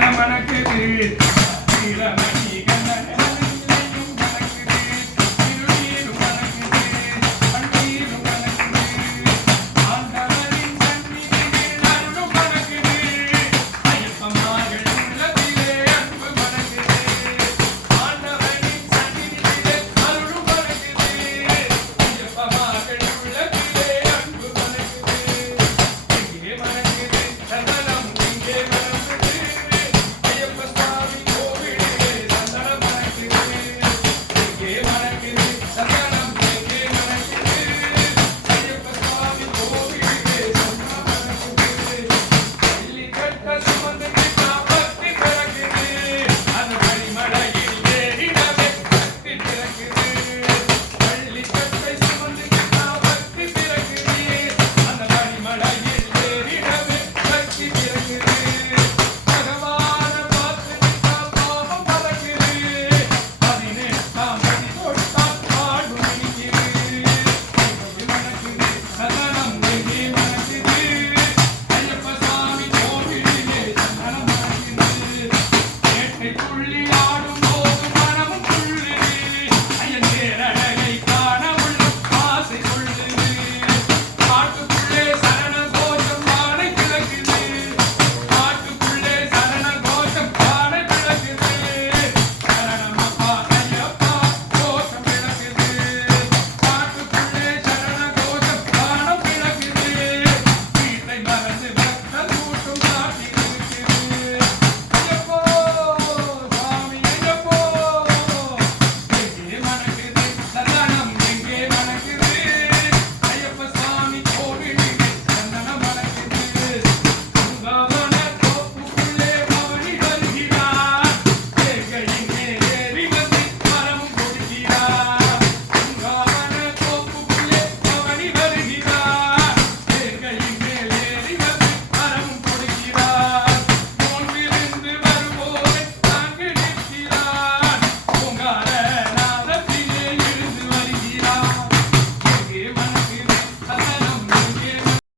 na mana now.